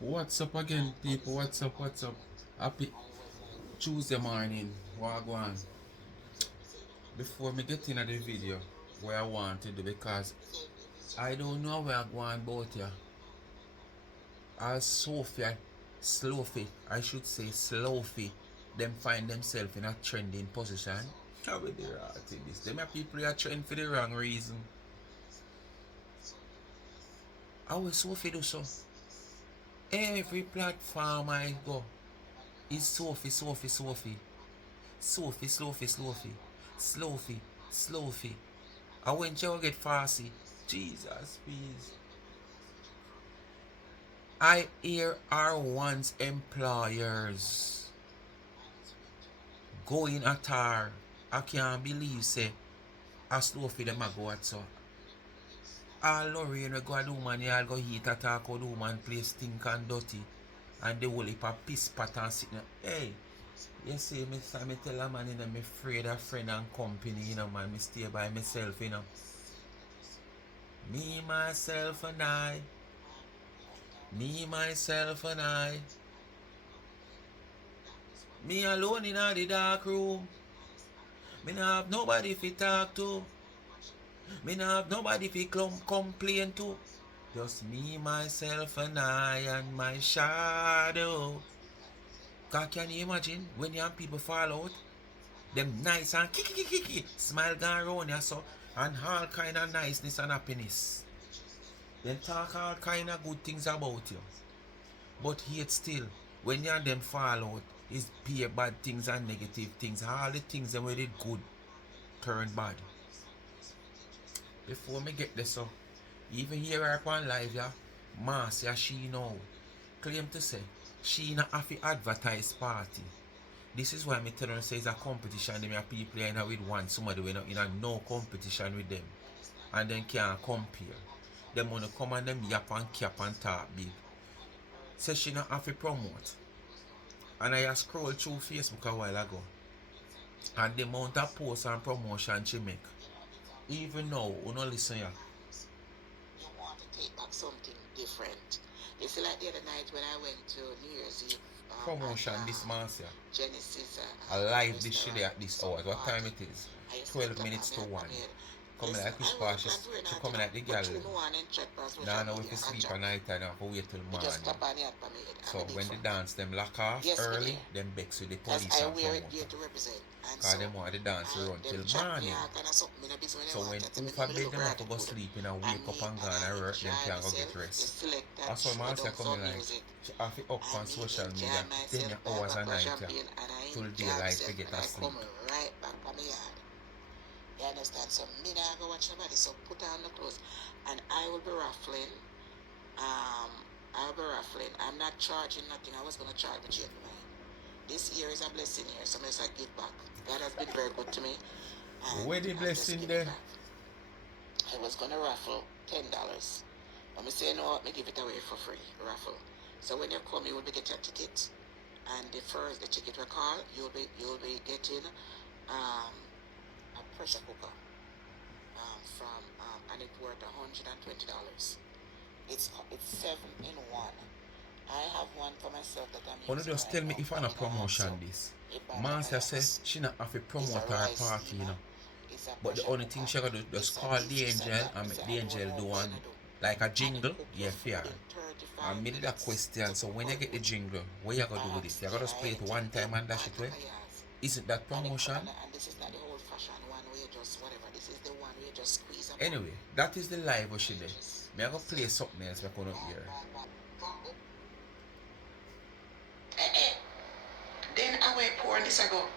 What's up again, people? What's up? What's up? Happy Tuesday morning. Wagwan. Before me get into the video, what I want to do because I don't know where I'm going about here. As Sophia, Slowphie, I should say Slowphie, them find themselves in a trending position. How will they react to this? Them are people are trend for the wrong reason. How will Sophie do so? Every platform I go is Sophie, Sophie, Sophie. Slowfie, Slowfie, Slowfie. Slowfie, Slowfie. I went you get fussy. Jesus, please. I hear our once employers going at her. I can't believe say a Slowfie them a go at so. All Lorraine we go a do man, y'all go heat attack or do man place stink and dirty. And the whole heap of piss pat and sitting. Hey, you see, me tell a man, you know, me afraid of friend and company, you know, man. Me stay by myself, you know. Me, myself, and I. Me, myself, and I. Me alone in the dark room. Me not have nobody to talk to. Me not have nobody to complain to. Just me, myself, and I, and my shadow. God, can you imagine when young people fall out? Them nice and kiki, smile gone around you so, and all kind of niceness and happiness. Then talk all kind of good things about you. But yet still, when you and them fall out, is peer bad things and negative things. All the things that were did good turn bad. Before me get this up, even here upon live, yeah, Marcia, she know, claim to say, she not have to advertise party. This is why me tell her say it's a competition. Them people in with one, somebody we not in a no competition with them. And then can't compare. Them wanna come and them yap and cap and talk big. Say she not have to promote. And I scroll through Facebook a while ago. And the amount of posts and promotion she make. Even now, you don't listen here. You want to take back something different. You see, like the other night when I went to New Year's Eve. Promotion this month, yeah. Genesis. I live this shit at this hour. What time it is? 12 minutes to 1. Coming like this partious to coming like the girl. Now know if you sleep at night I have to wait till morning. So when the dance them lock off early, them bex with the police and promoter. Cause them want the dance run till morning. So when if I bed them have to go sleep and wake up and go and work, them can't go get rest. That's why my say coming like she have it up on social media 10 hours a night till daylight to get a sleep. You understand? So me now go watch nobody. So put on the clothes, and I will be raffling. I'll be raffling. I'm not charging nothing. I was gonna charge, but change my mind. This year is a blessing year, so I'm just like give back. God has been very good to me. Where the blessing there? I was gonna raffle $10. But me say no, me give it away for free. Raffle. So when you come, you will be getting a ticket, and the ticket we call, you'll be getting a pressure cooker from and it's worth $120. It's 7 in 1. I have one for myself that I'm using. Just tell me if I'm a promotion this. Marcia says she not have to promote her party, you know. But the only thing she gotta do just call the angel and make the angel do one like a jingle, yeah, fair. I made a question, so when you get the jingle, what you gonna do with it? You gotta play it one time and dash it away? Isn't that promotion? And this is not the old fashioned one where you just whatever. This is the one where you just squeeze up. Anyway, that is the live what she did. Me I go play something else we're gonna hear. Then I wait pour this I go.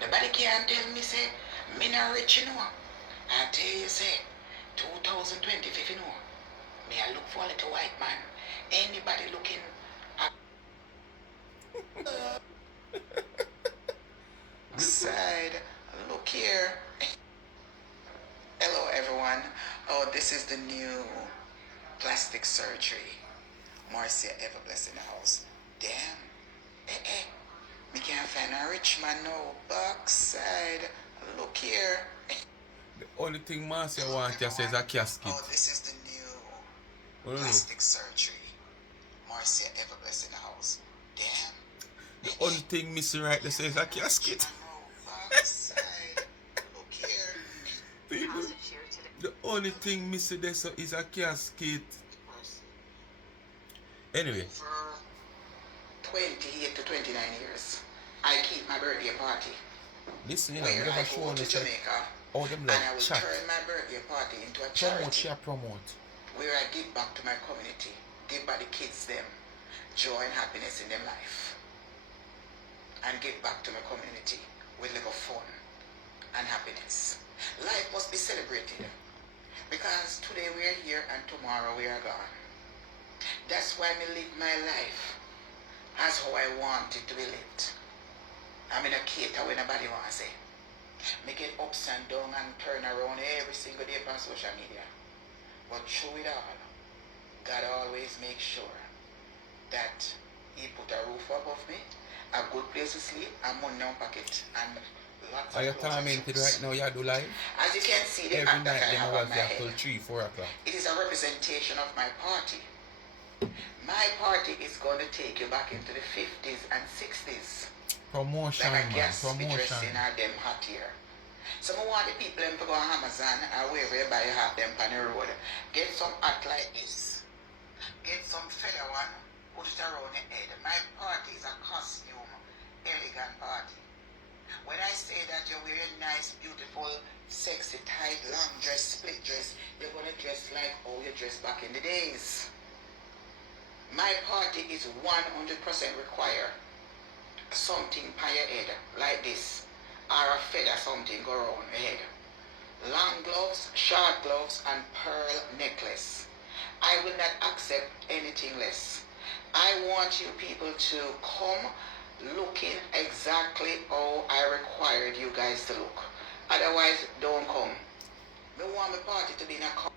Nobody can tell me say me not rich you know. I tell you say 2020 you know. Me I look for a little white man. Anybody looking side, look here. Hello everyone. Oh, this is the new plastic surgery. Marcia ever blessed in the house. Damn. Me can't find a rich man no backside. Look here. The only thing Marcia wants to say is a casket. Oh, this is the new plastic surgery. Marcia ever blessed in the house. Damn. The only thing missing right there says a casket. Look here. People, the only thing missing there so is a casket. Anyway. For 28 to 29 years, I keep my birthday party. Listen, you know, where I go to Jamaica, all them like and I will chat. turn my birthday party into a charity. Promote. Where I give back to my community, give back the kids them joy and happiness in their life, and give back to my community with little fun and happiness. Life must be celebrated, because today we are here and tomorrow we are gone. That's why I live my life as how I want it to be lived. I'm in a cater when nobody wants it. Me get ups and down and turn around every single day on social media. But through it all, God always makes sure that He put a roof above me, a good place to sleep, and money in my pocket, and lots of Are you tormented right now? You do live? As you can see, the every act night that I have on my head, till 3-4 o'clock. It is a representation of my party. My party is going to take you back into the 50s and 60s. Promotion, like a man. Promotion. In them hot here. So I want the people to go on Amazon or wherever you buy have them on the road. Get some hat like this. Get some feather one, put it around your head. My party is a costume, elegant party. When I say that you wear a nice, beautiful, sexy, tight, long dress, split dress, you're going to dress like how you dressed back in the days. My party is 100% require something by your head, like this, or a feather something go around your head. Long gloves, short gloves, and pearl necklace. I will not accept anything less. I want you people to come looking exactly how I required you guys to look. Otherwise, don't come. I want my party to be in accordance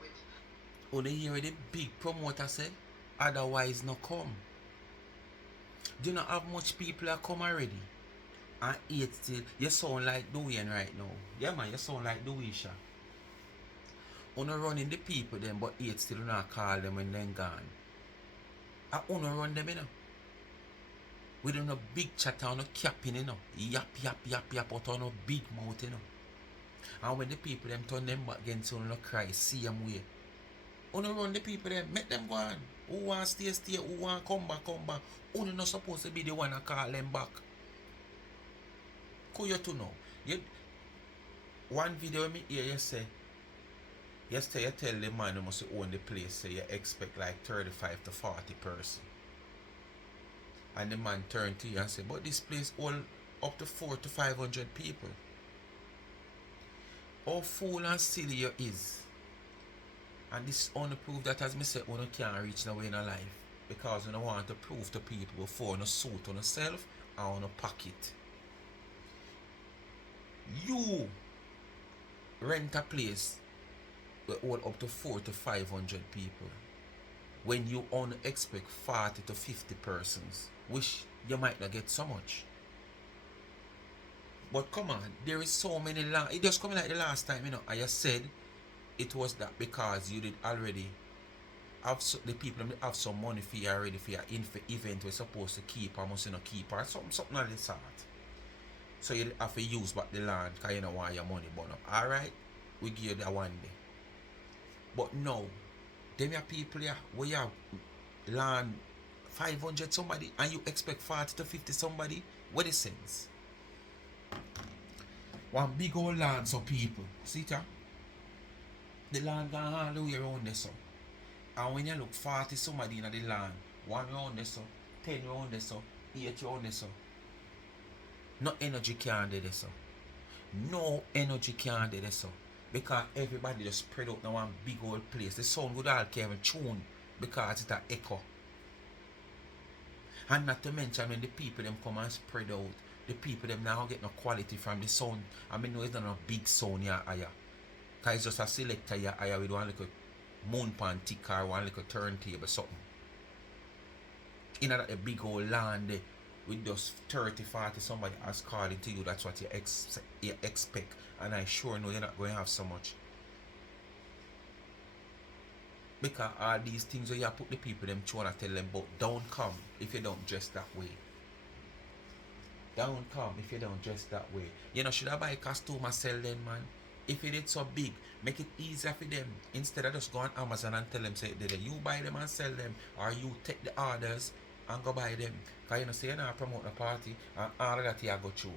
with... Oh, they hear the big promoter say, otherwise no come. Do you not have much people that come already? And 8 still, you sound like Dwayne right now. Yeah man, you sound like Bobisha. Uno running the people then, but 8 still not call them when they're gone. I uno run them, you know. We don't know big chatter on no capping, you know. Yap, out on no big mouth, you know. And when the people them turn them back against you, no cry, same way. Uno run the people them, make them go on. Who want stay, who want come back. Uno not supposed to be the one that call them back. Could you to know? One video me hear you say, yesterday you tell the man who must own the place, say you expect like 35 to 40 person. And the man turned to you and said, but this place all up to 400 to 500 people. How fool and silly you is. And this only prove that, as me say, you can't reach nowhere in life. Because you don't want to prove to people before you suit on yourself and on a pocket. You rent a place with all up to 400 to 500 people when you only expect 40 to 50 persons, which you might not get so much. But come on, there is so many long. It just coming like the last time, you know, I just said it was that because you did already have the people have some money for you already for your event we're supposed to keep or must not keep or something like this sort. So you have to use back the land because you don't want your money burn up. Alright, we give you that one day. But no, them your people here where you have land 500 somebody and you expect 40 to 50 somebody, what is sense? One big old land so people. See that? The land gone all the way around there so. And when you look 40 somebody in the land, 1 round there so, 10 round there so, 8 round there so. No energy can do this so. No energy can do this so. Because everybody just spread out in one big old place. The sound would all can't even tune because it's an echo. And not to mention when the people them come and spread out, the people them now get no quality from the sound. I mean, no, it's not a big sound here. Because it's just a selector here with one little moon pan tick or one little turntable something. In a big old land there, with just 30, 40 somebody as calling to you, that's what you expect. And I sure know you're not going to have so much. Because all these things where you put the people them trying to tell them about don't come if you don't dress that way. Don't come if you don't dress that way. You know, should I buy a costume and sell then, man? If it is so big, make it easier for them. Instead of just go on Amazon and tell them, say, you buy them and sell them, or you take the orders and go buy them. Because you know, say you're not promoting a party and all of that you go through.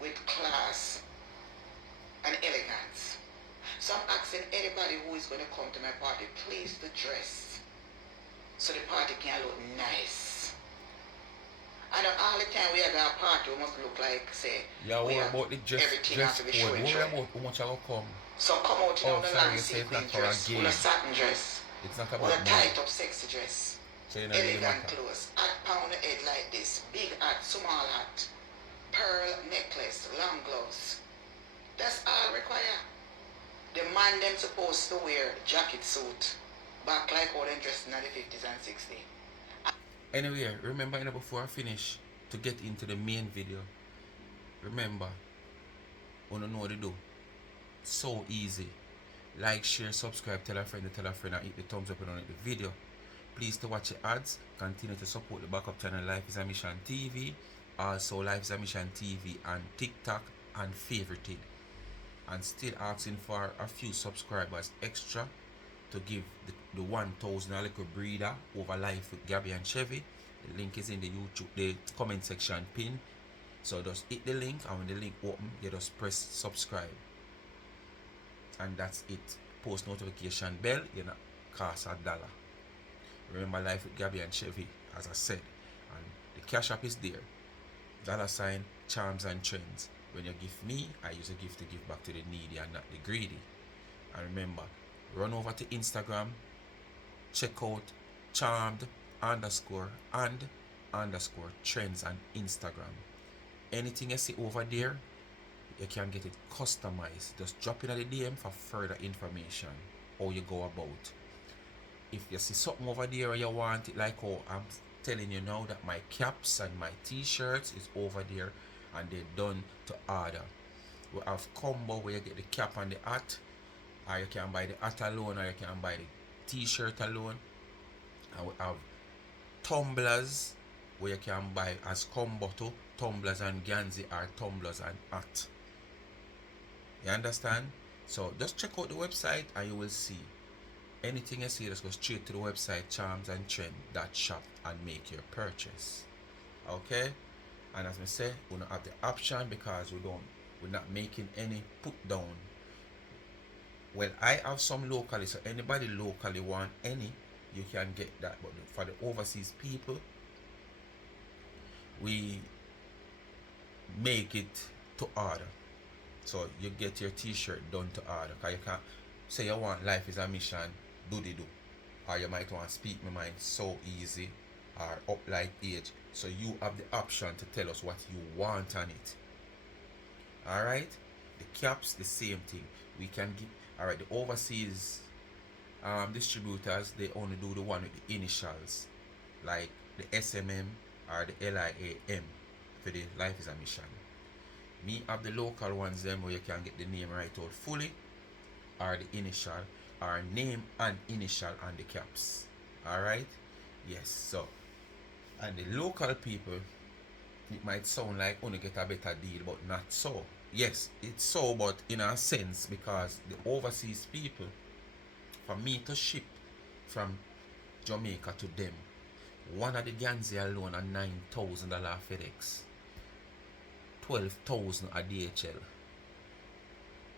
With class and elegance. So I'm asking anybody who is going to come to my party, please to dress so the party can look nice. I know all the time we are going to party, we must look like, say, yeah, worry about the dress code. Worry about how much I will come. So come out in the long sequin dress, with a satin dress, it's not about with a tight up sexy dress, so elegant clothes, hat pound the head like this, big hat, small hat, pearl necklace, long gloves. That's all required. The man them supposed to wear jacket suit, back like how they dressed in the 50s and 60s. Anyway, remember before I finish, to get into the main video, remember, you know what to do. So easy. Like, share, subscribe, tell a friend, and hit the thumbs up and on the video. Please to watch the ads, continue to support the backup channel Life is a Mission TV, also Life is a Mission TV and TikTok and favorited. And still asking for a few subscribers extra to give the 1,000 a little breeder over Life with Gabby and Chevy. The link is in the comment section pin. So just hit the link, and when the link open, you just press subscribe. And that's it. Post notification bell, you know, cost $1. Remember Life with Gabby and Chevy, as I said. And the cash app is there. $ Charms and Trends. When you give me, I use a gift to give back to the needy and not the greedy. And remember, run over to Instagram, check out charmed _ and _ trends on Instagram. Anything you see over there, you can get it customized. Just drop in at the DM for further information how you go about. If you see something over there or you want it, like how I'm telling you now that my caps and my t-shirts is over there and they're done to order. We have combo where you get the cap and the hat, or you can buy the hat alone, or you can buy the t-shirt alone. And we have tumblers where you can buy as combo too, tumblers and Ganzi, or tumblers and hat. You understand? So just check out the website and you will see. Anything you see, just go straight to the website charmsandtrend.shop and make your purchase. Okay? And as I say, we don't have the option because we're not making any put down. Well, I have some locally, so anybody locally want any, you can get that. But for the overseas people, we make it to order. So you get your t-shirt done to order. Because you can't say you want Life is a Mission, do. Or you might want Speak My Mind, So Easy, or Up Like Age. So you have the option to tell us what you want on it. Alright? The caps, the same thing. We can give. Alright, the overseas distributors, they only do the one with the initials, like the SMM or the LIAM for the Life is a Mission. Me have the local ones them where you can get the name right out fully, or the initial, or name and initial on the caps. Alright? Yes, so and the local people, it might sound like only get a better deal, but not so. Yes, it's so, but in a sense, because the overseas people, for me to ship from Jamaica to them, one of the Ganzi alone are $9,000 FedEx, 12,000 a DHL.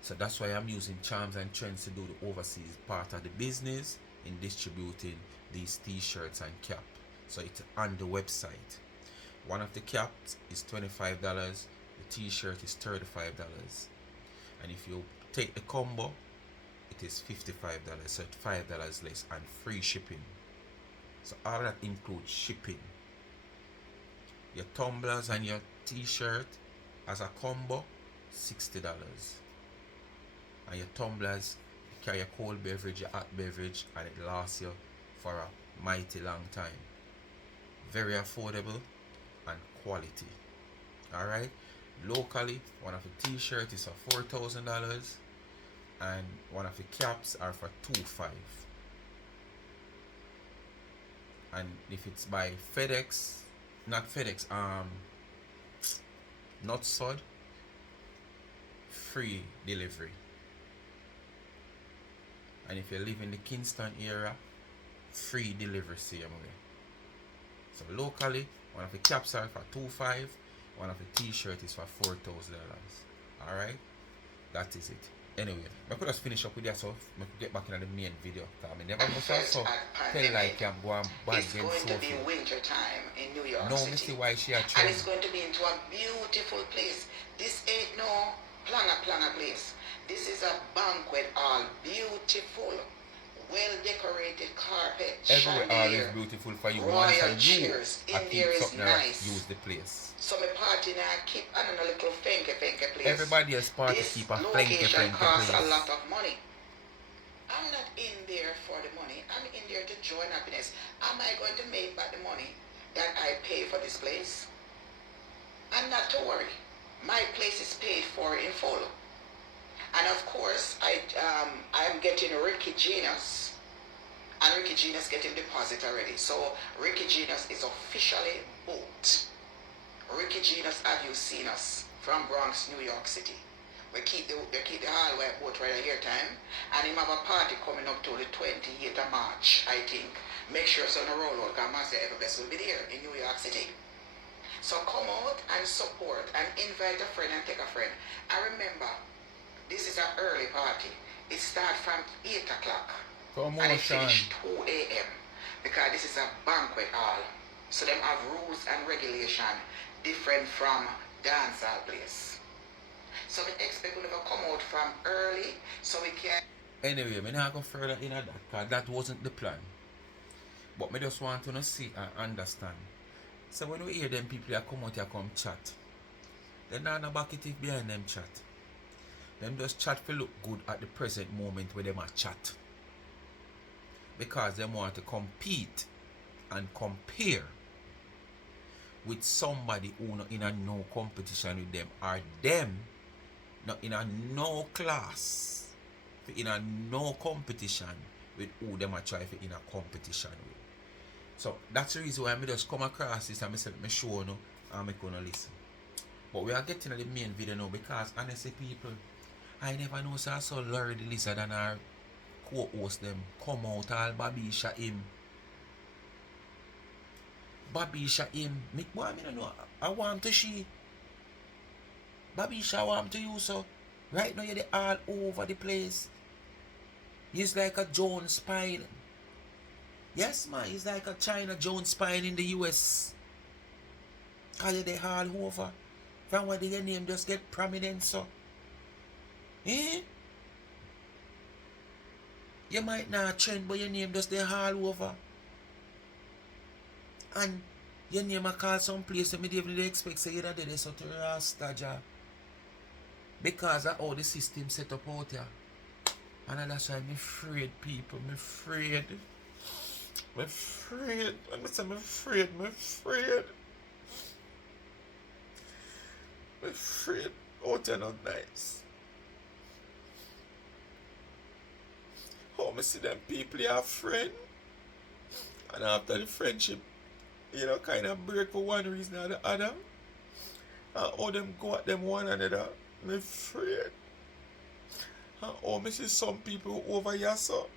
So that's why I'm using Charms and Trends to do the overseas part of the business in distributing these t-shirts and cap. So it's on the website. One of the caps is $25, the t-shirt is $35. And if you take the combo, it is $55, so it's $5 less and free shipping. So all that includes shipping. Your tumblers and your t-shirt as a combo, $60. And your tumblers, you carry a cold beverage, your hot beverage, and it lasts you for a mighty long time. Very affordable and quality. Alright? Locally, one of the t-shirts is for $4,000 and one of the caps are for $2,500. And if it's by FedEx, not FedEx, not sod, free delivery. And if you live in the Kingston area, free delivery same way. So locally, one of the caps are for $2,500, one of the t-shirt is for $4,000. Alright? That is it. Anyway, I could just finish up with that so I could get back into the main video. I never must also tell like I'm going bad it's going to be winter time in New York City. No, me see why she a and it's going to be into a beautiful place. This ain't no planga place. This is a banquet hall, beautiful, well decorated carpet. Everywhere all is beautiful for you. Royal chairs. In there is nice. Use the place. So my party now keep on a little fenke place. Everybody has party keep a fenke place. This location costs a lot of money. I'm not in there for the money. I'm in there to join happiness. Am I going to make back the money that I pay for this place? And not to worry. My place is paid for in full. And of course, I'm getting Ricky Genius. And Ricky Genius getting deposit already. So Ricky Genius is officially booked. Ricky Genius, have you seen us from Bronx, New York City? They keep the hallway boat right here time. And him have a party coming up to the 28th of March, I think. Make sure so no roll out, because Master Everbest will be there in New York City. So come out and support and invite a friend and take a friend. And remember, this is an early party. It starts from 8 o'clock. And it finishes 2 a.m. Because this is a banquet hall. So them have rules and regulation different from dance hall place. So we expect we never come out from early so we can... Anyway, I not go further in that because that wasn't the plan. But I just want to see and understand. So when we hear them people that come out here come chat, they're not no bucket behind them chat. Them just chat for look good at the present moment where them are chat. Because they want to compete and compare with somebody who not in a no competition with them, or them not in a no class, in a no competition with who them are trying to in a competition with. So that's the reason why I just come across this and I say me show you and I gonna listen. But we are getting to the main video now because honestly people, I never know so I saw Larry the Lizard and our co-host them come out all Bobisha him. Bobisha him. Me don't know. I want to she. Bobisha want to you so. Right now you're all over the place. He's like a Jones spine. Yes man, he's like a China Jones spine in the US. Cause you're all over. From where your name just get prominent so. Eh? You might not trend but your name just there all over. And your name I call some place that me even expect say you that there so to Rasta ja. Because of how the system set up out here. And that's why I'm afraid people. I'm afraid. I'm afraid. I'm afraid. I'm afraid. I'm afraid. Oh, they're not nice. How I see them people you have friend. And after the friendship, you know, kind of break for one reason or the other. And how them go at them one another. I'm afraid. And how I see some people over here so.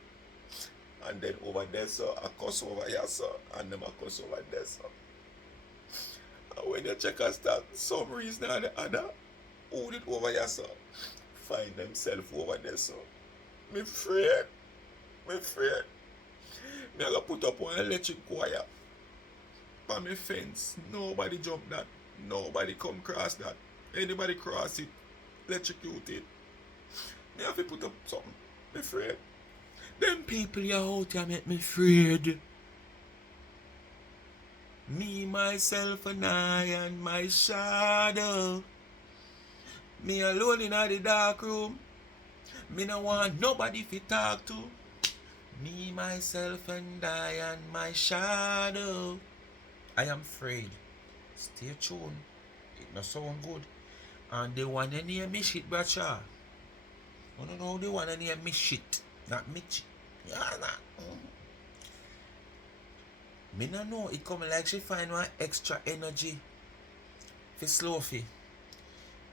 And then over there so, I cuss over here so. And them I cuss over there so. And when you check and start some reason or the other, who did over here so, find themselves over there so. I'm afraid. I'm afraid. Me I put up one electric wire by my fence. Nobody jump that. Nobody come cross that. Anybody cross it, electrocute it. Me have to put up something. I'm afraid. Them people you out here make me afraid. Me, myself, and I, and my shadow. Me alone in the dark room. Me no want nobody to talk to. Me, myself, and I, and my shadow. I am afraid. Stay tuned. It no sound good. And they want to name Mishit, Bracha. I don't know, they want to name Mishit. Not Mitch. Yeah, nah. Me no know, it come like she find one extra energy for Slowphie.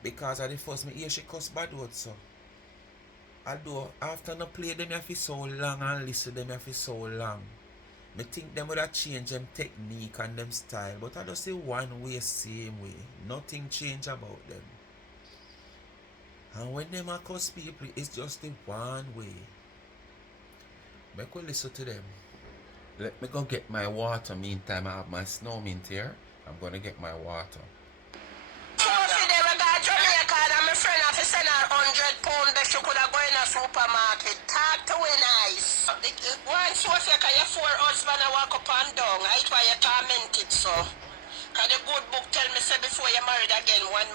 Because at the first me hear she cuss bad words so. Although after no play them here for so long and listen them here for so long, me think them would have changed them technique and them style, but I just say one way, same way. Nothing change about them. And when them a cuss people, it's just the one way. Make we listen to them. Let me go get my water. Meantime, I have my snow mint here. I'm gonna get my water. £100 that you could have go in a supermarket. Talk to we nice. One Sophia, can you 4 husband and walk up and down? I why you tormented so. Cause the good book tell me say before you married again, one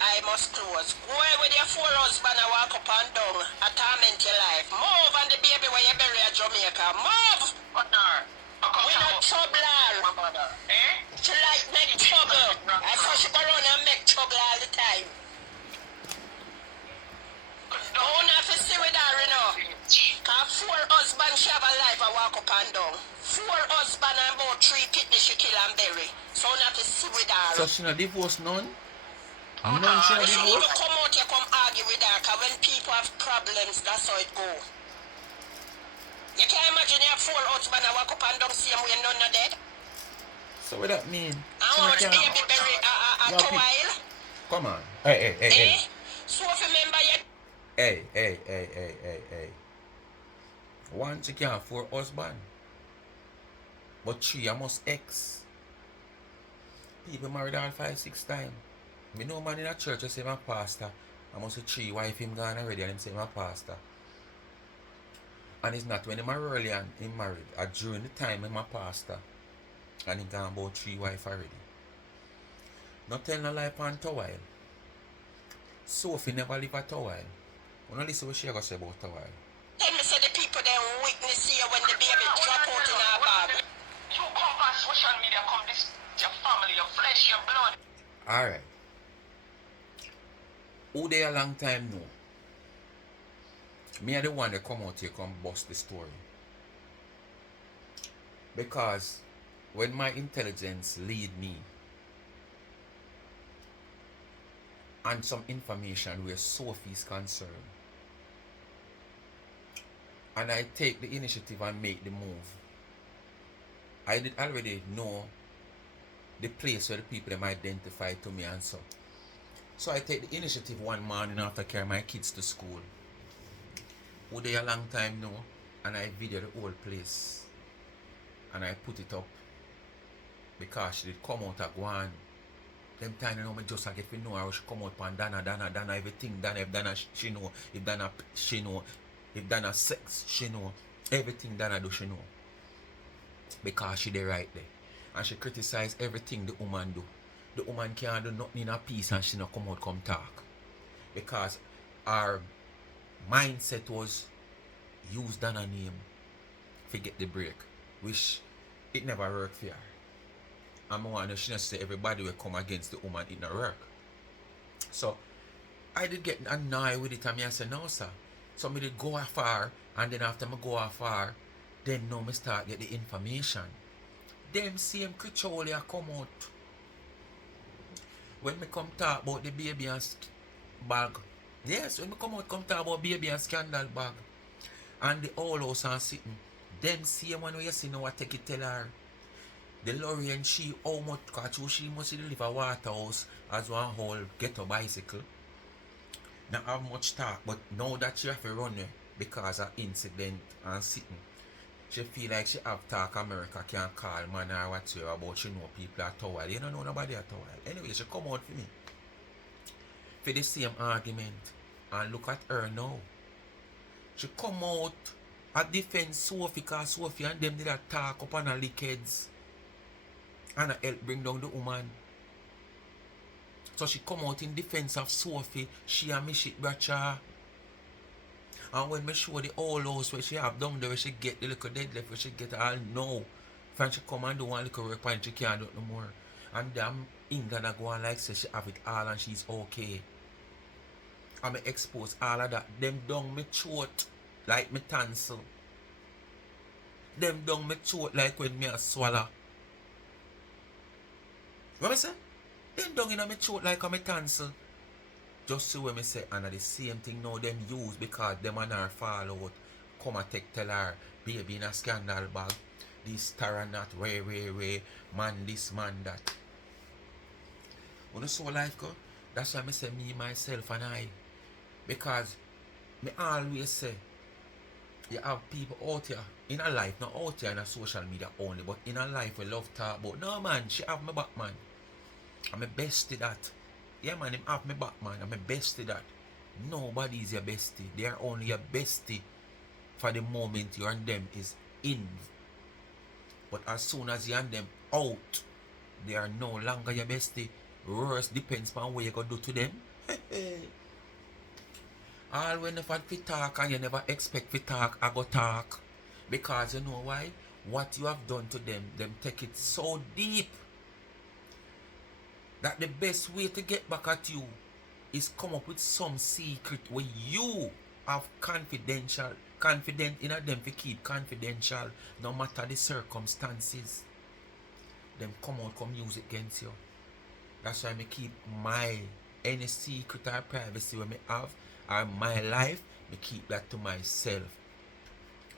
eye must close. Go away with your 4 husband and walk up and down. A torment your life. Move and the baby where you bury at Jamaica. Move! We not trouble all. She like make trouble. I saw she go around and make trouble all the time. Don't have to see with her, you know. Cause 4 husbands she have a life and walk up and down. 4 husbands and about 3 kidneys she kill and bury. So don't have to see with her. So she not divorced none? None she not If you divorced? even come out here come argue with her, cause when people have problems, that's how it go. You can't imagine you have 4 husbands and walk up and down same way none are dead. So what that mean? How much baby bury a while? Come on. Hey. So if you remember you Hey. One she can have 4 husband. But 3 I must ex. People married all 5-6 times. Me know man in a church I say my pastor. I must say 3 wife him gone already and him say my pastor. And it's not when him early and him married. During the time him a pastor. And he gone about 3 wife already. Not tell no lie on Towile. Sophie never live at Towile. We don't listen what she gonna say about Towile. tell me say the people then witness here when the baby drop out in our bag. You come on social media, come this your family, your flesh, your blood. Alright. Who they a long time know? Me are the one that come out here come bust the story. Because when my intelligence lead me and some information where Sophie is concerned, and I take the initiative and make the move, I did already know the place where the people them identify to me and so. So I take the initiative one morning after carrying my kids to school. Who they a long time know, and I video the whole place. And I put it up because she did come out at one. Them time you know me just like if you know how she come out pan Dana, everything Dana, if Dana she know, if Dana she know, if Dana sex she know, everything Dana do she know. Because she dey right there. And she criticize everything the woman do. The woman can't do nothing in a peace and she not come out come talk. Because our mindset was use Dana name, forget the break. Which it never worked for her. And I want to she not say everybody will come against the woman, it not work. So I did get annoyed with it and I said, no sir. So I did go afar and then after I go afar, then now I start get the information. Them same creature only come out. When I come talk about the baby and bag. Yes, when I come out come talk about baby and scandal bag. And the whole house and sitting. Them same one where you see now I take it tell her. The lorry and she how much cause she must live a water house as one whole get a bicycle. Not have much talk, but now that she have to run because of incident and sitting. She feel like she have talk America can call man or whatsoever about she know people at Towel. You don't know nobody at Towel. Anyway, she come out for me. For the same argument. And look at her now. She come out and defend Sophie because Sophie and them did a talk up on her lick heads. And help bring down the woman. So she come out in defense of Sophie. She and Mishit brother. And when me show the old house where she have down there where she get the little dead left where she get all no. When she come and do one little work and she can't do it no more. And damn England are going like say she have it all and she's okay. And me expose all of that. Them down me throat like me tonsil. them down my throat like when me a swallow. What I say? Them down in my throat like a me tonsil. Just see when me say, and the same thing now them use because them and her fall out. Come and tell her, baby in a scandal bag. This star and that, way, man this, man that. When you saw life go, that's why I say me, myself and I. Because me always say, you have people out here, in a life, not out here in a social media only, but in a life we love talk about. No man, she have me back man. I'm a bestie that. Yeah man, him have me back man. I'm a bestie that. Nobody is your bestie. They are only your bestie for the moment you and them is in. But as soon as you and them out, they are no longer your bestie. Worse depends on what you gonna do to them. All when you fi talk and you never expect to talk, I go talk. Because you know why? What you have done to them take it so deep that the best way to get back at you is come up with some secret where you have confident in them to keep confidential no matter the circumstances. Them come out, come use it against you. That's why I keep any secret or privacy when I have or my life, I keep that to myself.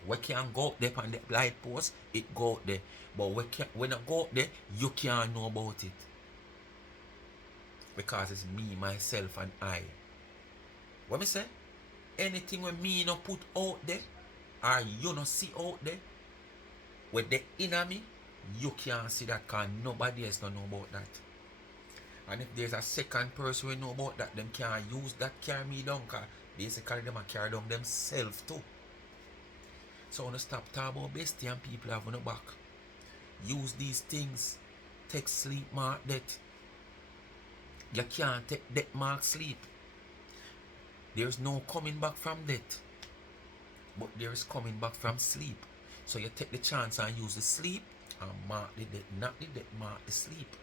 We can go out there on the light post, it go out there. But when I go out there, you can't know about it. Because it's me, myself, and I. What me say? Anything when me no put out there, or you no see out there, with the inner me, you can't see that because nobody else don't know about that. And if there's a second person who know about that, them can't use that carry me down because basically them carry down themselves too. So I want to stop talking about bestie and people having a back. Use these things. Take sleep mark death. You can't take death mark sleep. There's no coming back from death. But there is coming back from sleep. So you take the chance and use the sleep and mark the death. Not the death, mark the sleep.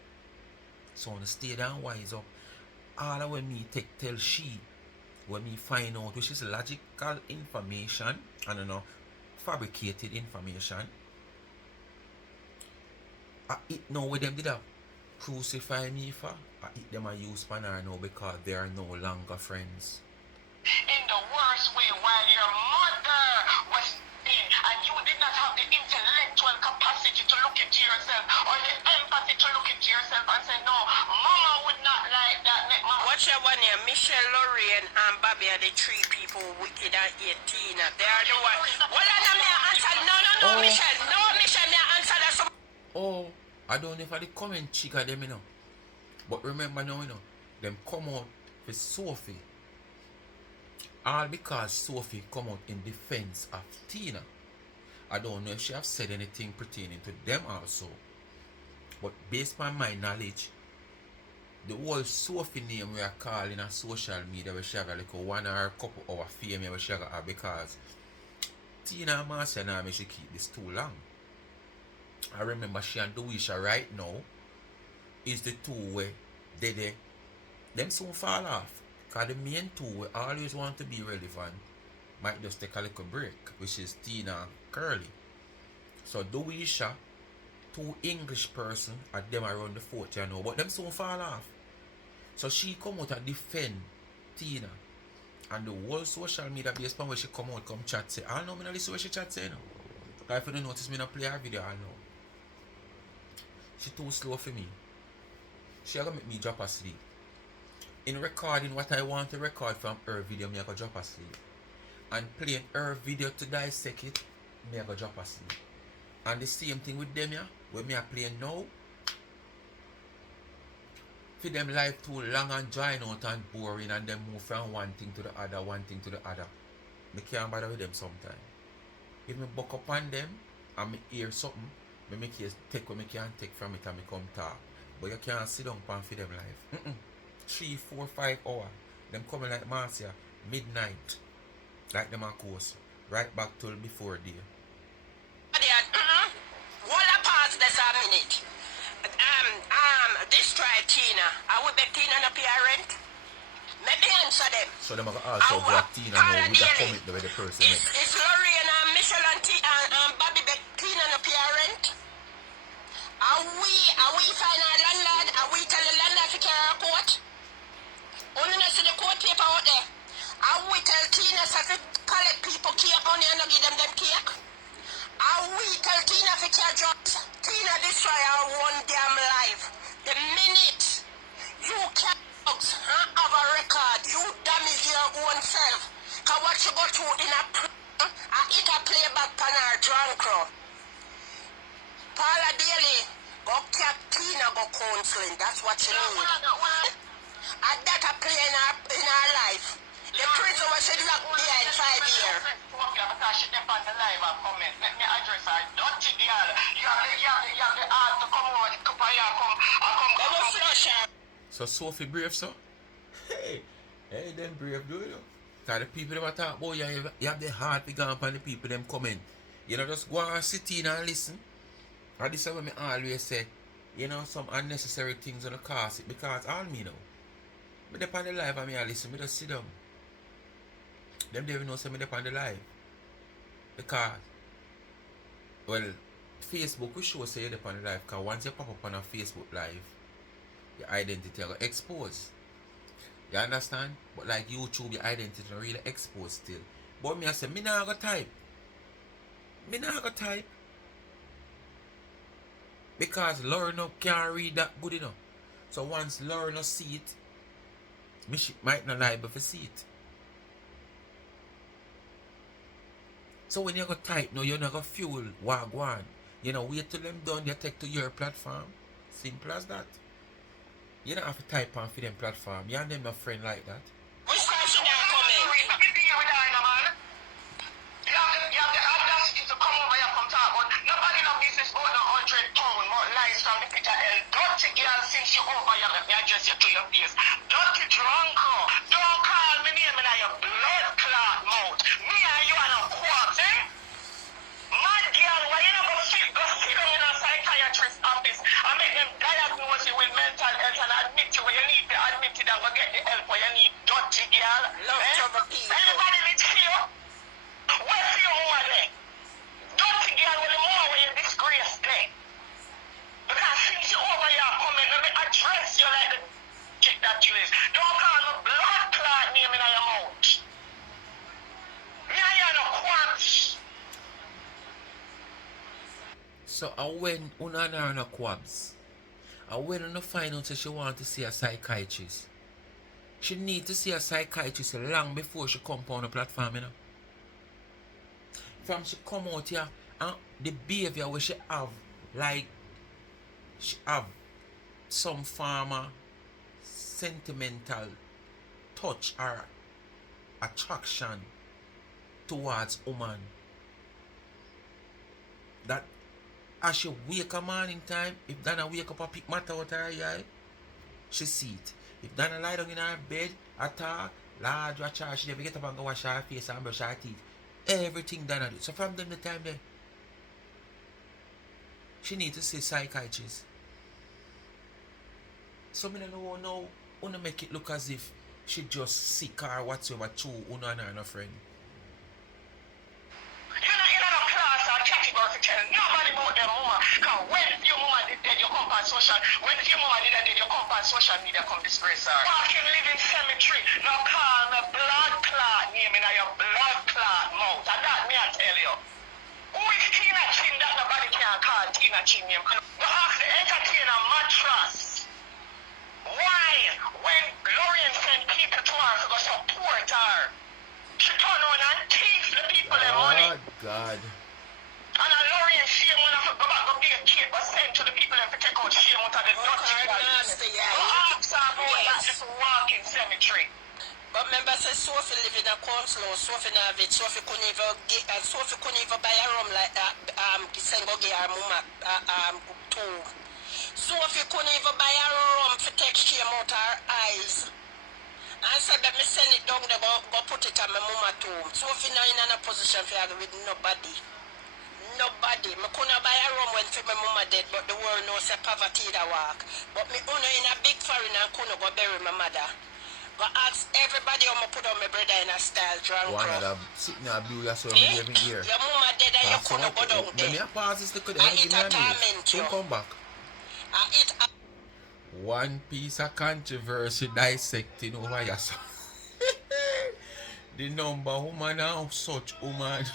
So I want to stay down wise up. All of when me tell she, when me find out which is logical information and fabricated information. I eat now with them did that crucify me for. I eat them and use panar now because they are no longer friends. In the worst way, while your mother was in and you did not have the intellectual capacity to look into yourself or the empathy to look into yourself and say, no, mama would not like that. What's your one here? Michelle, Lorraine, and Bobby are the three people wicked and 18. They are the one. Well, I don't answer. No, Michelle. No, Michelle, they answer that. Oh, I don't know if I the comment chick of them, But remember now, them come out for Sophie. All because Sophie come out in defense of Tina. I don't know if she have said anything pertaining to them also. But based on my knowledge, the whole Sophie name we are calling on social media, we she have like a 1 or a couple hour fame we she have because Tina and Marcia now she keep this too long. I remember she and Bobisha right now is the two where them soon fall off. Because the main two we always want to be relevant might just take a little break, which is Tina and Curly. So Bobisha, two English person at them around the fort, but them soon fall off. So she come out and defend Tina. And the whole social media based on where she come out, come chat say, I know me not listen where she chat say Like if you don't notice me not play her video, I know. She too slow for me. She gonna make me drop asleep. In recording what I want to record from her video, me I go drop asleep. And playing her video to dissect it, me I go drop asleep. And the same thing with them, when me I play now, for them life too long and drying out and boring and them move from one thing to the other, Me can't bother with them sometimes. If me buck up on them and me hear something, me make you take what me can take from it and me come talk. But you can't sit down and feed them life. 3, 4, 5 hours. Them coming like Marcia, midnight. Like them on course. Right back till before day. Hold a pause this a minute. Destroy Tina. I will bet Tina no parent. Let me answer them. So them are also black Tina now with the comment the way the person It's Lorraine and Michelle and Bobby bet Tina Tina destroy our one damn life. The minute you can have a record, you damage your own self. Cause what you go through in a it a playback pan our drunk crowd. Paula Daly, go cap Tina go counseling. That's what you need. And that a play in our life. The prison was should lock behind 5 years. Because she dip on the live and comment. Let me address her. Don't you girl. You have the heart to come over the cup and you come flush her. So Sophie brave, so? Hey, them brave, do you know? Because the people that talk about you have the heart to go up on the people them comment. You know, just go and sit in and listen. And this is what I always say. You know, some unnecessary things on the cause it. Because all me know. Me dep on the live and me I listen, me just sit down. Them don't even know say me dep on the live. Because, well, Facebook will show say you dep on the live. Because once you pop up on a Facebook live, your identity will expose. You understand? But like YouTube, your identity not really exposed still. But me I say, me nah go type. Me nah go type. Because Lauren can't read that good enough. So once Lauren see it, Mishit might not lie but see it. So when you go type now, you're not going to fuel wagwan. You know, wait till them done, you take to your platform. Simple as that. You don't have to type on for them platform. You and them no friend like that. Which time should I come in? You have the audacity to come over here and talk, but nobody no business about no 100 pound more lies from the pit of hell. Dirty girl, since you over here, let me address you to your face. Dirty drunko. Don't call me name in your blood clot mouth. Me and you are no quartz, eh? Mad girl, why you not go sit down in a psychiatrist's office and make them diagnose you with mental health and admit you where you need to admit it and go get the help where you need, dirty girl? Love to other people. Anybody need to see you? What's your over there? Dirty girl, when the more when you disgrace there. Because since you over here coming, let me address you like the shit that you is. Don't call me blood clot name in your mouth. Me and you no quants. So when una na no quabs, when una find out that she want to see a psychiatrist, she need to see a psychiatrist long before she come on the platform, you know. From she come out here, and the behavior where she have, like, she have some form of sentimental touch or attraction towards woman. That as she wake a morning time, if Dana wake up and pick matter out her eye, she see it. If Dana lie down in her bed, attack, Lord watch her, she never get up and go wash her face and brush her teeth. Everything Dana do. So from them the time there, she need to see psychiatrist. So me don't know now, wanna make it look as if she just sick or whatsoever to una and her no friend. You know no class or chatty about to tell nobody about them mama. Cause when your mama did that, you come on social. When your mama did that, you come on social media come disgrace her. Walking living cemetery. No call me blood clot name in your blood clot mouth. And that me I tell you. Who is Tina Chin that nobody can call Tina Chin name? You ask the entertainer mattress. Why? When Lorraine sent people to her to go support her, she turn on and teach the people their money. Oh God. And a Lorraine shame when I go back go be a kid but send to the people and take out shame out of the dirty guys. Go ask her about that little walking cemetery. But remember, say Sophie live in a council, Sophie not have it. Sophie couldn't even buy a room like that. Send go get her mama tomb. Sophie couldn't even buy a room to take shame out her eyes. I said that me send it down there, go put it on my mama tomb. Sophie not in a position for argue with nobody. Nobody. Me couldn't buy a room when my mama dead, but the world knows say poverty that walk. But me uno in a big foreign and couldn't go bury my mother. Go ask everybody how me put on my brother in a style drunk. One of them sitting there blue, that's what me gave it here. Your mama dead and you couldn't go down there. Let me pause this little I eat a torment you. come back. I eat a... One piece of controversy dissecting over your son. The number woman now, such woman.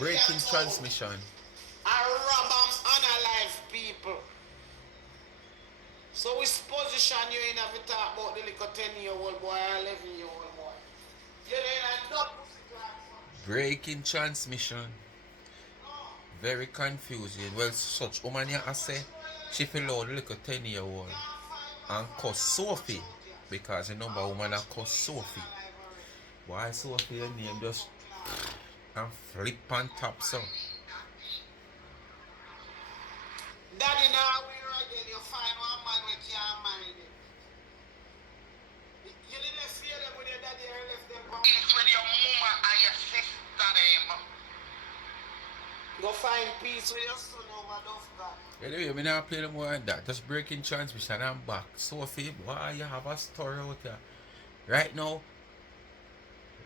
Breaking transmission. I rob them unalive people. So we position you in every talk about the little 10-year-old boy or 11-year-old boy. You ain't not pussy class. Breaking transmission. Very confusing. Well, such woman here I say, she feel out the little 10-year-old and cuss Sophie because the number woman that cuss Sophie. Why Sophie your name just and flip on top so? Daddy now we again you find one man we can't mind it. You didn't fear them with your daddy or left them from peace with your mama and your sister them. Go find peace with your son over God. Anyway, we not play no more than that. Just breaking transmission and back. Sophie, why you have a story out there? Right now,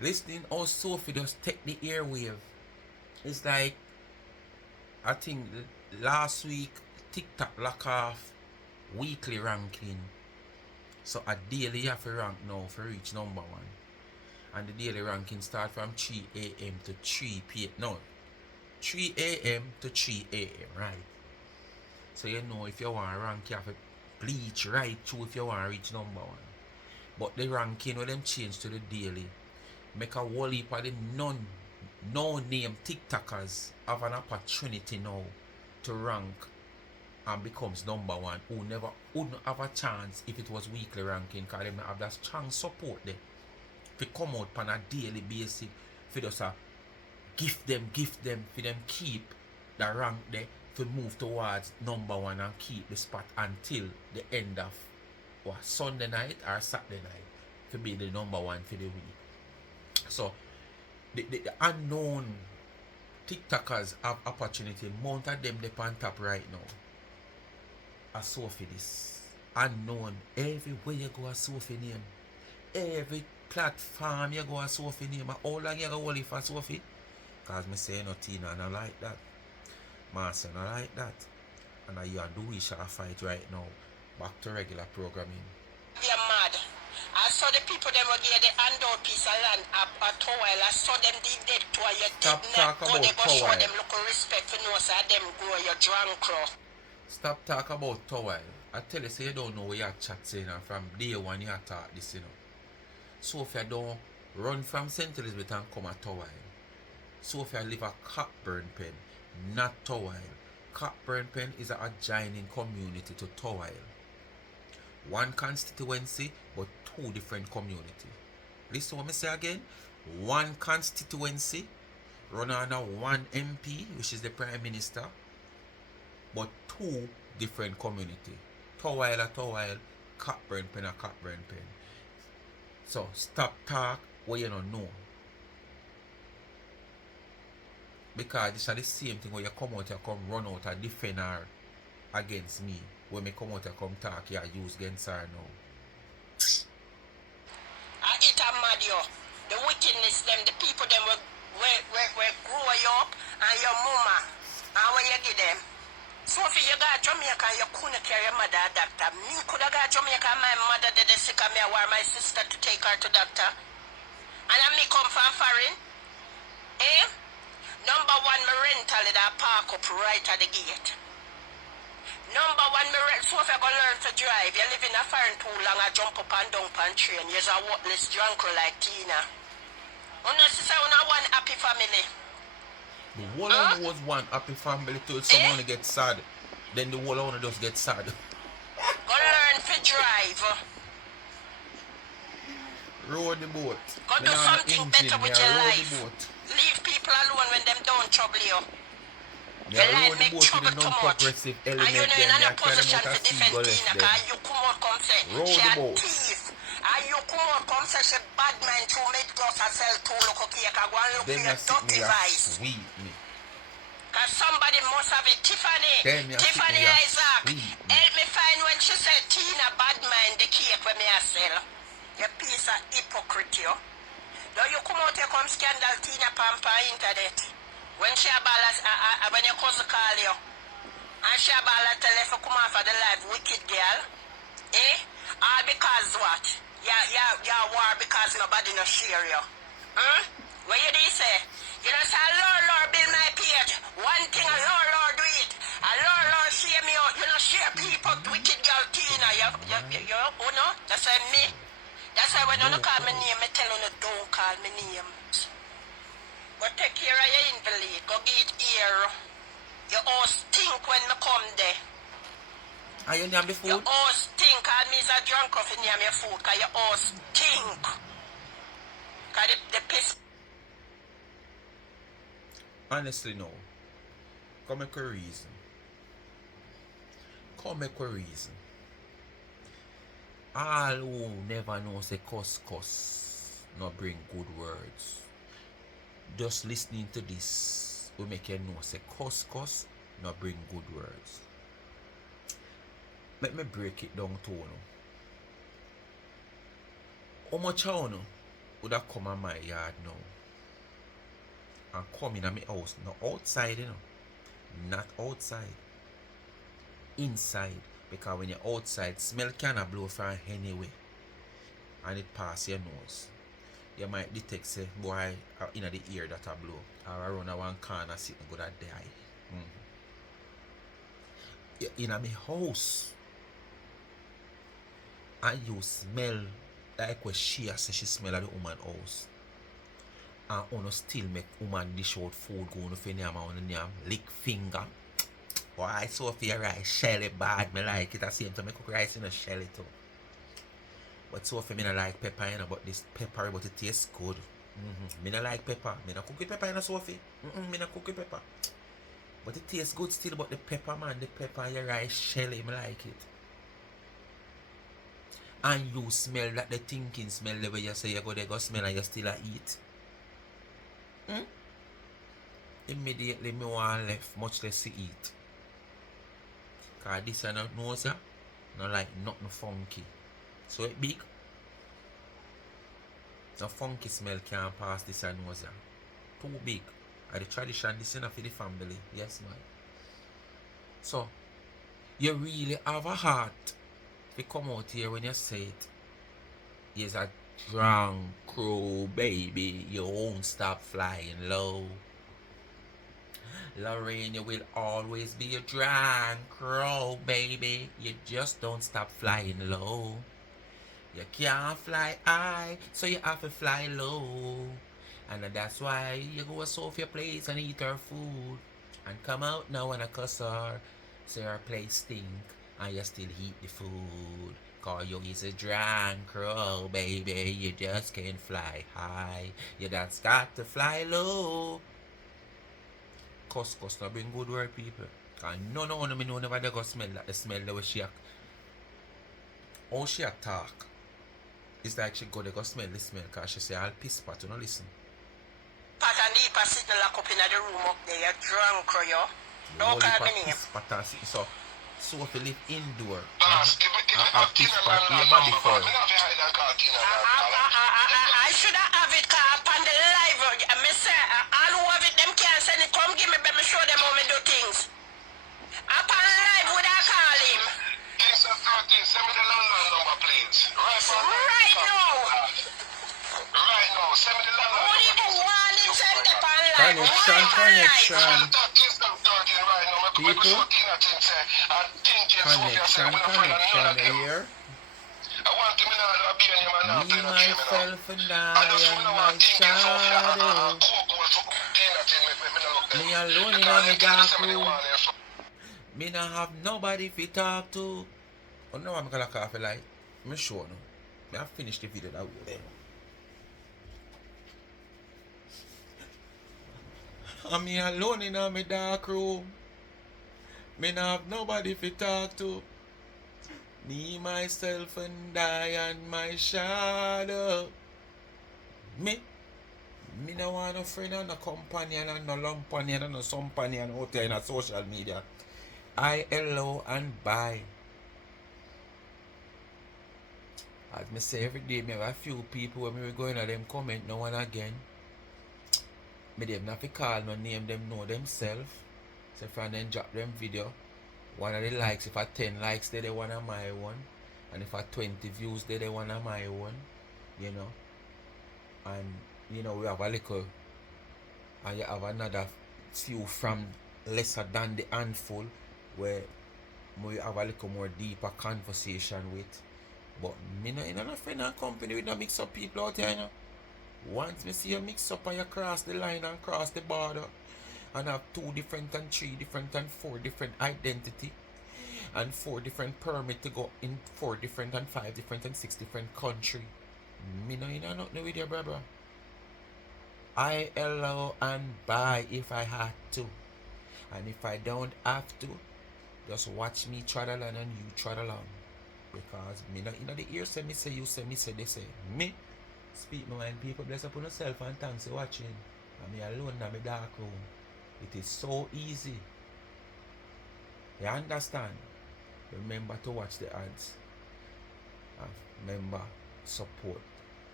listening how Sophie just take the airwave. It's like, I think last week TikTok lock off weekly ranking. So a daily you have to rank now for reach number 1. And the daily ranking start from 3 a.m. to 3 p.m. No, 3 a.m. to 3 a.m. right? So you know if you want to rank you have to bleach right through if you want to reach number 1. But the ranking when them change to the daily make a whole heap of the no-name TikTokers have an opportunity now to rank and becomes number 1 who wouldn't have a chance if it was weekly ranking because they have that strong support there to come out on a daily basis for just gift them for them keep the rank there to move towards number 1 and keep the spot until the end of Sunday night or Saturday night to be the number 1 for the week. So the unknown TikTokers have opportunity. Mount of them on top right now. A Sophie this. Unknown. Everywhere you go a Sophie name. Every platform you go a Sophie name. How long you go hold it for Sophie? Because me say no Tina and I like that. Marcia and I like that. And you are doing a fight right now. Back to regular programming. You're mad. I saw the people them will get the handout piece of land up a towel. I saw them did that to you Stop did not talk go. They about go show towel. them look respect for no so them grow your drunk crow. Stop talk about towel. I tell you, say you don't know what you're chatting and from day one you talk this, you know. So if you don't run from St. Elizabeth and come a towel. So if you live a Cockburn Pen, not towel. Cockburn Pen is an adjoining community to towel. One constituency, but 2 different community. Listen what I say again. One constituency, run under 1 MP, which is the Prime Minister, but 2 different community. Towile a Towile, Cockburn Pen a Cockburn Pen. So stop talk what you don't know. Because this is the same thing when you come out and come run out and defend her against me. When me come out and come talk, you use against her now. I eat a mad yo. The wickedness them, the people them will grow you up and your mama. And when you give them. Sophie, you got Jamaica and you couldn't carry your mother a doctor. Me could have got Jamaica and my mother did the sick of me. I want my sister to take her to doctor. And I me come from foreign. Eh? Number 1, my rental is a park up right at the gate. Number 1, my rent. So if you're going to learn to drive, you live in a foreign too long, I jump up and down on train. You're a worthless drunk like Tina. Una sister, una one happy family. The whole of was one happy family till someone get sad. Then the whole of just get sad. Go learn to drive. Row the boat. Go do something better with your life. Boat. Leave people alone when them don't trouble you. They like row the make boat trouble with the too much. non-progressive And element. you know you're Then in a they carry position them out to of sea, defend go Tina, left because them. you come out come say Row she the a boat. thief. And you come out come say she bad man to make girls and sell 2 local cake and go and look for Then your you sit dirty me a vice. sweet me. Because somebody must have it. Tiffany. Then you sit Tiffany me a Isaac. sweet me. Help me find when she said Tina bad mind the cake when me a sell. You piece of hypocrite you. Now you come out here come scandal Tina Pampa internet. When she about when your cousin call you. And she about tell her to come off of the live wicked girl. Eh? All because what? Yeah, war because nobody no share you. Hmm? What you do say? You know say, Lord, build my That's why me. That's why when you No call me cow. name, I tell you don't call me name. But take care of your invalid. Go get ear. Your all stink when me come there. Are you name the Your food? all stink. Call me as a drunk of name your food. Cause your all stink. Cause the piss. Honestly, no. Come make a reason. Come make a reason. All who never know say cuss no bring good words. Just listening to this will make you know say cuss no bring good words. Let me break it down to you. How much of you would have come on my yard now and come in my house? Not outside, Not outside. Inside. Because when you're outside, smell cannot blow from anyway. And it pass your nose. You might detect say boy in the ear that a blow. Or around a one corner sitting good at die. In my house. And you smell like what she say she smell at the woman house. And you still make woman dish out food going for name and name lick finger. Why Sophie rice shelly bad me like it the same time I cook rice in a shelly too. But Sophie me not like pepper, but this pepper but it tastes good. Me not like pepper. Me not cook with pepper, Sophie. Me not cook with pepper. But it tastes good still, but the pepper man, the pepper your rice shelly, me like it. And you smell that the thinking smell the way you say you go smell and you still a eat. Immediately me want left, much less to eat. Cause this and not nose ya, not like nothing funky. So it big. No funky smell can't pass this and nose ya. Too big. And the tradition this enough for the family. Yes man. So you really have a heart to come out here when you say it. You're a drunk crow baby. You won't stop flying low. Lorraine, you will always be a drunk crow baby. You just don't stop flying low. You can't fly high, so you have to fly low. And that's why you go to Sophia place and eat her food. And come out now and I cuss her. So her place stink and you still eat the food. Cause you is a drunk crow, baby. You just can't fly high. You just got to fly low. Cuss now bring good word people. Cause none of me know never they go smell that the smell the way she a, how she a talk. It's like she go they go smell the smell cause she say I'll piss pot, you know listen. Pat and Deepa sitting lock up in the room up there, you're drunk, yo. Don't call me name. Piss pot and sitting so if you live indoor and piss pot in your body for. I should have it cause upon the live. I say all who have it them can't send it. Come give me let me show them how me do things. Upon live would I call him? Send me the landline number, please. Right now. Right now, send me the landline Who number. even want him send it upon live? Connection. People. Connection here. Me, myself, and I, and my shadow. Me alone in my dark room. Me not have nobody to talk to. Oh no, I'm gonna coffee like. Me sure no. Me have finished the video that way. I'm me alone in my dark room. Me not have nobody to talk to. Me, myself, and I, and my shadow. Me no want no friend and no companion and no lumpanion and no sompanion out there in a social media. I, hello, and bye. As me say every day, me have a few people when me going at them comment now and again. Me them not to call no name, them know themselves. So if I then drop them video, one of the likes, if I 10 likes, they one of my one. And if I 20 views, they one of my one. You know. And you know, we have a little, and you have another few from lesser than the handful where we have a little more deeper conversation with. But me not in a friend and company with no mix up people out here, you know. Once me see you mix up and you cross the line and cross the border and have 2 different and 3 different and 4 different identity and 4 different permit to go in 4 different and 5 different and 6 different country. Me no in a nothing with you, brother. I allow and buy if I had to. And if I don't have to, just watch me trot along and you trot along. Because me not in the ear say me say you say me say they say. Me speak my mind, people bless upon yourself and thanks for watching. And me alone in my dark room. It is so easy. You understand? Remember to watch the ads. And remember, support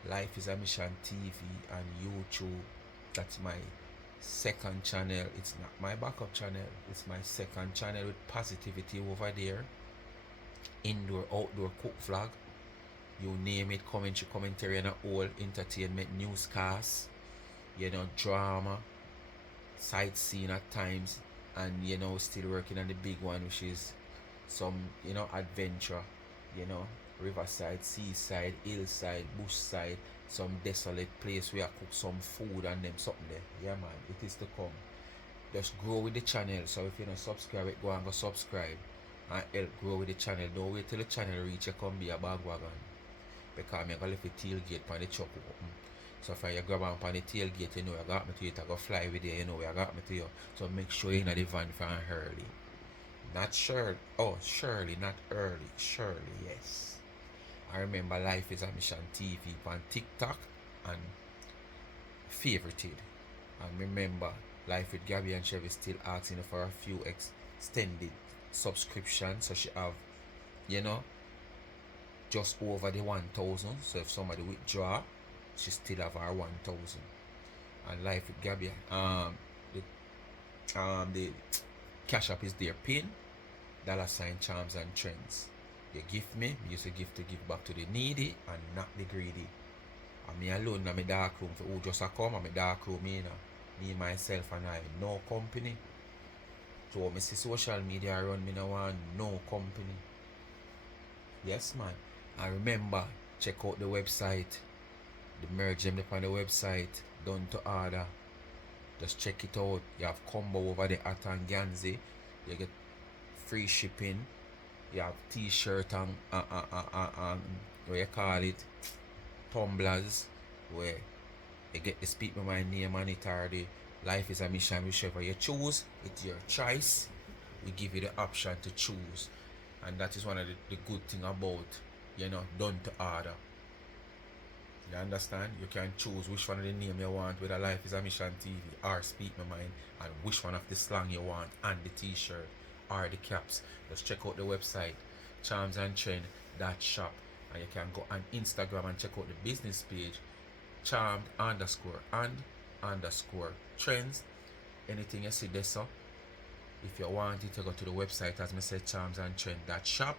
Life is a Mission TV and YouTube. That's my second channel. It's not my backup channel. It's my second channel with positivity over there. Indoor, outdoor cook vlog. You name it, commentary and all entertainment newscasts. Drama, sightseeing at times, and still working on the big one, which is some adventure, riverside, seaside, hillside, bushside, some desolate place where I cook some food and them something there. Yeah man, it is to come. Just grow with the channel. So if you don't subscribe it, go and go subscribe and help grow with the channel. Don't wait till the channel reach you come be a bag wagon. Because I'm going to leave the tailgate on the truck open. So if you grab on the tailgate, you got me to you, to go fly with you, you got me to you. So make sure you're in the van from early. Not Shirley. Oh, Shirley, not early. Shirley, yes. I remember Life is a Mission TV on TikTok and favorited. And remember, Life with Gabby and Chevy still asking for a few extended subscriptions. So she have, just over the 1,000. So if somebody withdraw, she still have her 1,000. And Life with Gabby, the cash app is their pin, $ charms and trends. You give me used to give back to the needy and not the greedy. And me alone in my dark room for who just a come and my dark room, me myself and I, no company. So me see social media run, me no want no company. Yes man. And remember, check out the website. The merge them on the website, done to order. Just check it out. You have combo over the at and Ganzi. You get free shipping. You have t-shirt and what you call it, tumblers, where you get to speak with my name on it, or the Life is a Mission, whichever you choose. It's your choice. We give you the option to choose. And that is one of the good thing about, done to order. You understand? You can choose which one of the name you want, whether Life is a Mission TV or Speak My Mind, and which one of the slang you want, and the t-shirt or the caps. Just check out the website, charmsandtrend.shop, and you can go on Instagram and check out the business page, charmed_and_trends. Anything you see there, so if you want it, you go to the website, as I said, charmsandtrend.shop,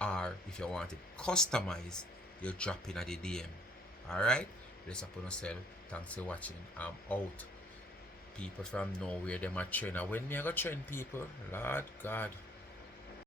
or if you want it customized, you drop in at the DM. Alright? Bless upon yourself. Thanks for watching. I'm out. People from nowhere, them a trend. And when me I go trend people, Lord God.